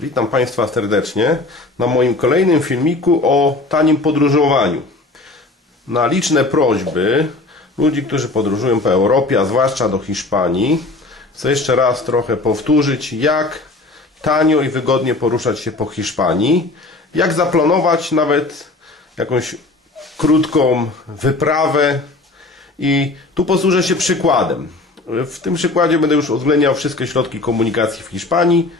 Witam Państwa serdecznie na moim kolejnym filmiku o tanim podróżowaniu. Na liczne prośby ludzi, którzy podróżują po Europie, a zwłaszcza do Hiszpanii, chcę jeszcze raz trochę powtórzyć, jak tanio i wygodnie poruszać się po Hiszpanii, jak zaplanować nawet jakąś krótką wyprawę i tu posłużę się przykładem. W tym przykładzie będę już uwzględniał wszystkie środki komunikacji w Hiszpanii.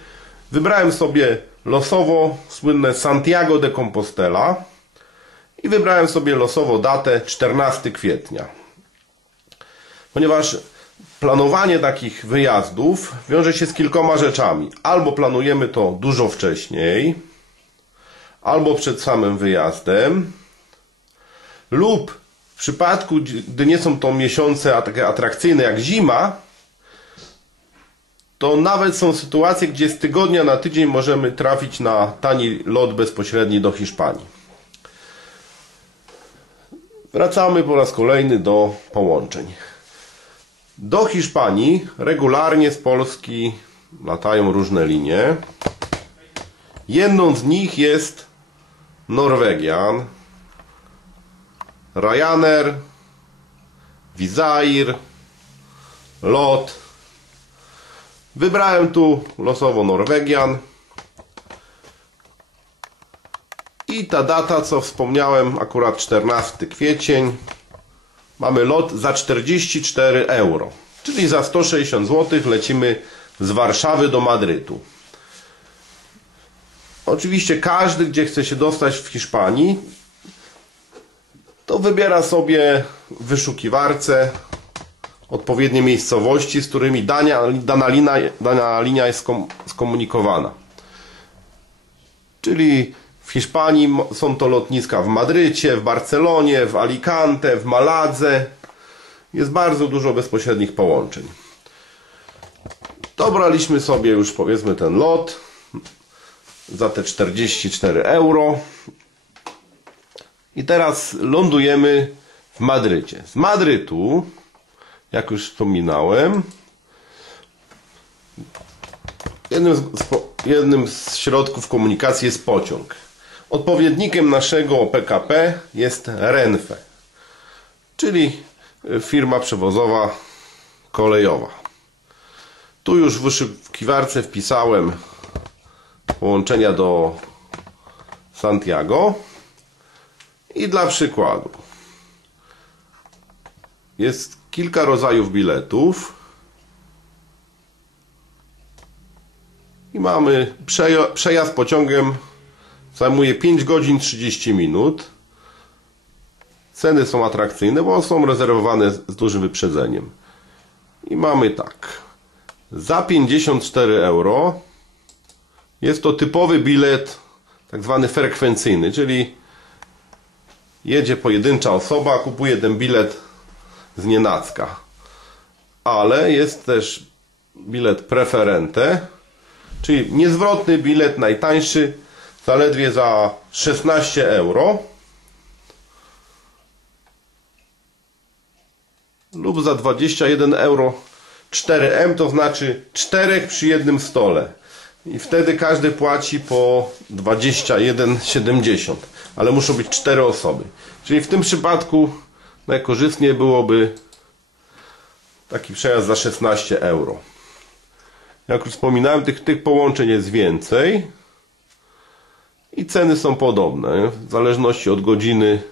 Wybrałem sobie losowo słynne Santiago de Compostela i wybrałem sobie losowo datę 14 kwietnia. Ponieważ planowanie takich wyjazdów wiąże się z kilkoma rzeczami. Albo planujemy to dużo wcześniej, albo przed samym wyjazdem, lub w przypadku, gdy nie są to miesiące takie atrakcyjne jak zima, to nawet są sytuacje, gdzie z tygodnia na tydzień możemy trafić na tani lot bezpośredni do Hiszpanii. Wracamy po raz kolejny do połączeń. Do Hiszpanii regularnie z Polski latają różne linie. Jedną z nich jest Norwegian, Ryanair, Visair, LOT. Wybrałem tu losowo Norwegian. I ta data, co wspomniałem, akurat 14 kwiecień. Mamy lot za 44 euro. Czyli za 160 zł lecimy z Warszawy do Madrytu. Oczywiście każdy, gdzie chce się dostać w Hiszpanii, to wybiera sobie w wyszukiwarce odpowiednie miejscowości, z którymi dania, dana, linia, dana linia jest skomunikowana. Czyli w Hiszpanii są to lotniska w Madrycie, w Barcelonie, w Alicante, w Maladze. Jest bardzo dużo bezpośrednich połączeń. Dobraliśmy sobie już powiedzmy ten lot za te 44 euro. I teraz lądujemy w Madrycie. Z Madrytu, jak już wspominałem, jednym z, jednym z środków komunikacji jest pociąg. Odpowiednikiem naszego PKP jest Renfe, czyli firma przewozowa kolejowa. Tu już w wyszukiwarce wpisałem połączenia do Santiago. I dla przykładu jest kilka rodzajów biletów. I mamy przejazd pociągiem zajmuje 5 godzin 30 minut. Ceny są atrakcyjne, bo są rezerwowane z dużym wyprzedzeniem. I mamy tak. Za 54 euro jest to typowy bilet tak zwany frekwencyjny, czyli jedzie pojedyncza osoba, kupuje ten bilet z nienacka. Ale jest też bilet preferente, czyli niezwrotny bilet najtańszy, zaledwie za 16 euro. Lub za 21 euro 4M, to znaczy 4 przy jednym stole. I wtedy każdy płaci po 21,70 ale muszą być 4 osoby. Czyli w tym przypadku najkorzystniej byłoby taki przejazd za 16 euro. Jak już wspominałem, tych, tych połączeń jest więcej i ceny są podobne, w zależności od godziny,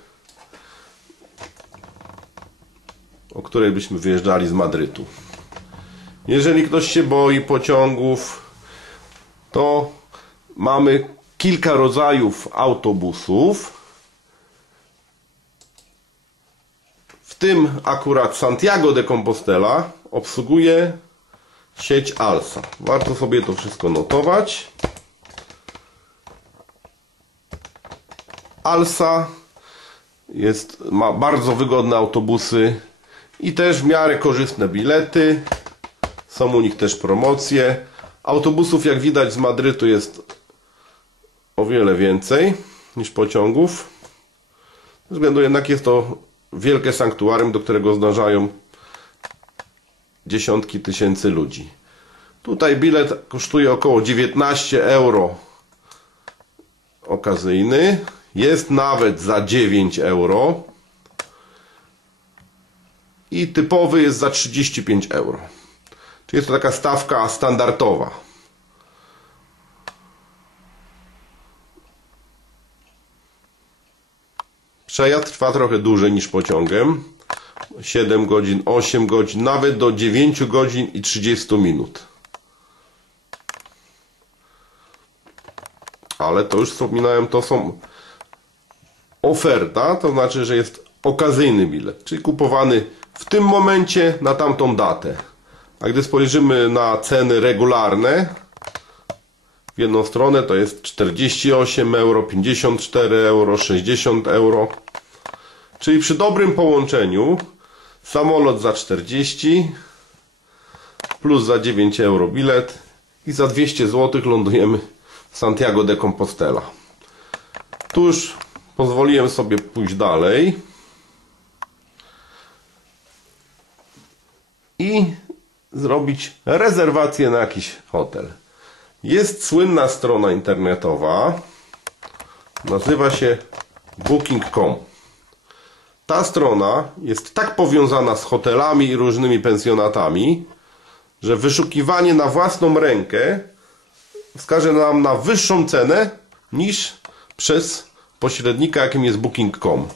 o której byśmy wyjeżdżali z Madrytu. Jeżeli ktoś się boi pociągów, to mamy kilka rodzajów autobusów. Tym akurat Santiago de Compostela obsługuje sieć Alsa. Warto sobie to wszystko notować. Alsa jest, ma bardzo wygodne autobusy i też w miarę korzystne bilety. Są u nich też promocje. Autobusów jak widać z Madrytu jest o wiele więcej niż pociągów. Ze względu jednak jest to wielkie sanktuarium, do którego zdążają dziesiątki tysięcy ludzi. Tutaj bilet kosztuje około 19 euro okazyjny. Jest nawet za 9 euro. I typowy jest za 35 euro. Czyli jest to taka stawka standardowa. Przejazd trwa trochę dłużej niż pociągem. 7 godzin, 8 godzin, nawet do 9 godzin i 30 minut. Ale to już wspominałem, to są oferta, to znaczy, że jest okazyjny bilet, czyli kupowany w tym momencie na tamtą datę. A gdy spojrzymy na ceny regularne, w jedną stronę to jest 48 euro, 54 euro, 60 euro. Czyli przy dobrym połączeniu samolot za 40 plus za 9 euro bilet i za 200 zł lądujemy w Santiago de Compostela. Tu już pozwoliłem sobie pójść dalej. I zrobić rezerwację na jakiś hotel. Jest słynna strona internetowa, nazywa się booking.com. Ta strona jest tak powiązana z hotelami i różnymi pensjonatami, że wyszukiwanie na własną rękę wskaże nam na wyższą cenę niż przez pośrednika, jakim jest booking.com.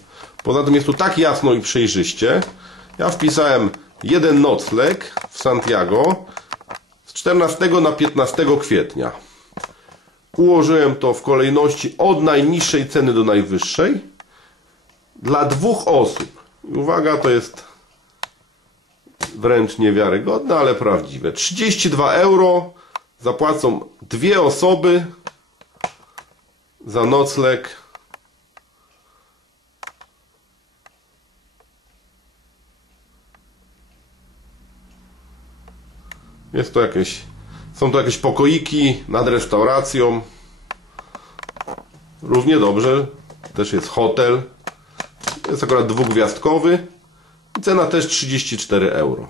Poza tym jest tu tak jasno i przejrzyście. Ja wpisałem jeden nocleg w Santiago z 14 na 15 kwietnia. Ułożyłem to w kolejności od najniższej ceny do najwyższej dla dwóch osób. Uwaga, to jest wręcz niewiarygodne, ale prawdziwe. 32 euro zapłacą dwie osoby za nocleg Jest to jakieś, są to jakieś pokoiki nad restauracją. Równie dobrze. Też jest hotel. Jest akurat dwugwiazdkowy. Cena też 34 euro.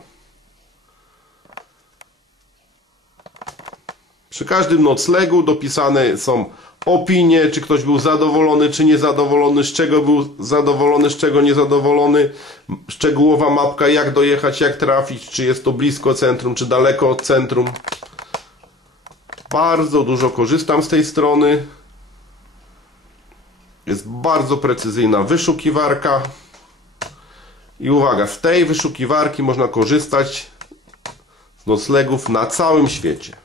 Przy każdym noclegu dopisane są opinie, czy ktoś był zadowolony, czy niezadowolony, z czego był zadowolony, z czego niezadowolony, szczegółowa mapka, jak dojechać, jak trafić, czy jest to blisko centrum, czy daleko od centrum. Bardzo dużo korzystam z tej strony. Jest bardzo precyzyjna wyszukiwarka. I uwaga, z tej wyszukiwarki można korzystać z noclegów na całym świecie.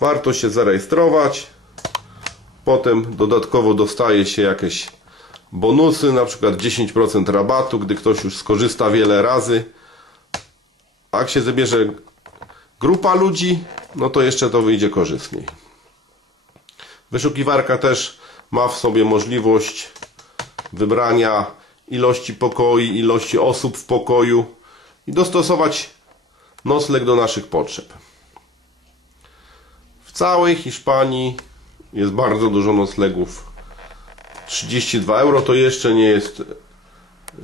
Warto się zarejestrować. Potem dodatkowo dostaje się jakieś bonusy, na przykład 10% rabatu, gdy ktoś już skorzysta wiele razy. A jak się zabierze grupa ludzi, no to jeszcze to wyjdzie korzystniej. Wyszukiwarka też ma w sobie możliwość wybrania ilości pokoi, ilości osób w pokoju i dostosować nocleg do naszych potrzeb. W całej Hiszpanii jest bardzo dużo noclegów. 32 euro to jeszcze nie jest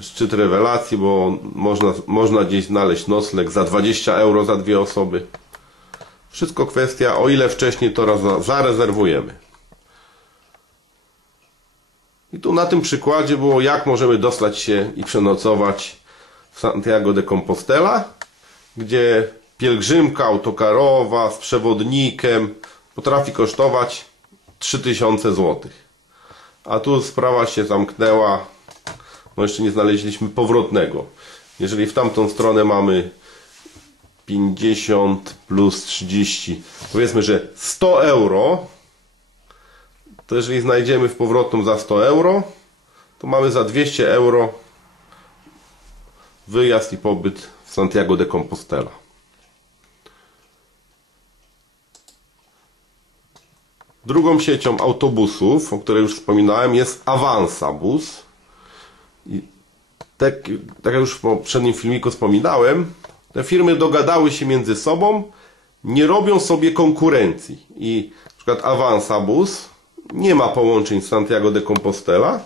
szczyt rewelacji, bo można, można gdzieś znaleźć nocleg za 20 euro za dwie osoby. Wszystko kwestia, o ile wcześniej to zarezerwujemy. I tu na tym przykładzie było, jak możemy dostać się i przenocować w Santiago de Compostela, gdzie pielgrzymka autokarowa z przewodnikiem potrafi kosztować 3000 zł. A tu sprawa się zamknęła, bo jeszcze nie znaleźliśmy powrotnego. Jeżeli w tamtą stronę mamy 50 plus 30, powiedzmy, że 100 euro, to jeżeli znajdziemy w powrotną za 100 euro, to mamy za 200 euro wyjazd i pobyt w Santiago de Compostela. Drugą siecią autobusów, o której już wspominałem, jest Avanza Bus. I tak, tak jak już w poprzednim filmiku wspominałem, te firmy dogadały się między sobą, nie robią sobie konkurencji. I na przykład Avanza Bus nie ma połączeń z Santiago de Compostela,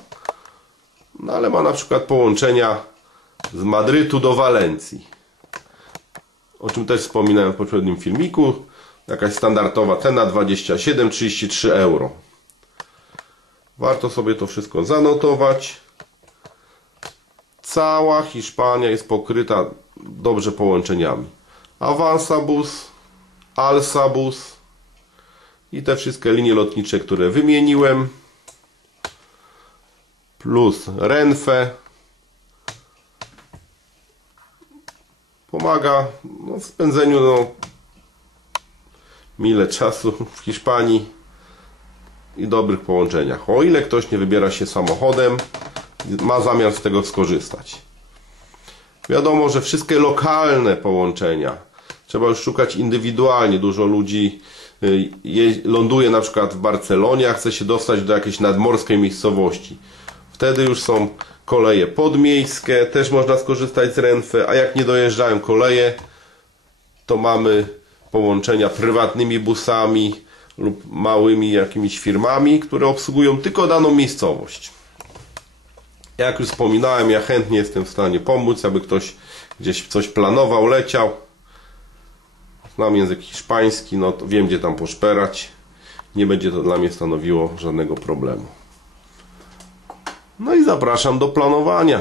no ale ma na przykład połączenia z Madrytu do Walencji. o czym też wspominałem w poprzednim filmiku. Jakaś standardowa cena 27-33 euro. Warto sobie to wszystko zanotować. Cała Hiszpania jest pokryta dobrze połączeniami. Avanzabus, Alsabus i te wszystkie linie lotnicze, które wymieniłem. Plus Renfe. Pomaga no, w spędzeniu no, mile czasu w Hiszpanii i dobrych połączeniach. O ile ktoś nie wybiera się samochodem, ma zamiar z tego skorzystać. Wiadomo, że wszystkie lokalne połączenia trzeba już szukać indywidualnie. Dużo ludzi ląduje na przykład w Barcelonie, a chce się dostać do jakiejś nadmorskiej miejscowości. Wtedy już są koleje podmiejskie, też można skorzystać z Renfe, a jak nie dojeżdżają koleje, to mamy połączenia prywatnymi busami lub małymi jakimiś firmami, które obsługują tylko daną miejscowość. Jak już wspominałem, ja chętnie jestem w stanie pomóc, aby ktoś gdzieś coś planował, leciał. Znam język hiszpański, no to wiem gdzie tam poszperać. Nie będzie to dla mnie stanowiło żadnego problemu. No i zapraszam do planowania.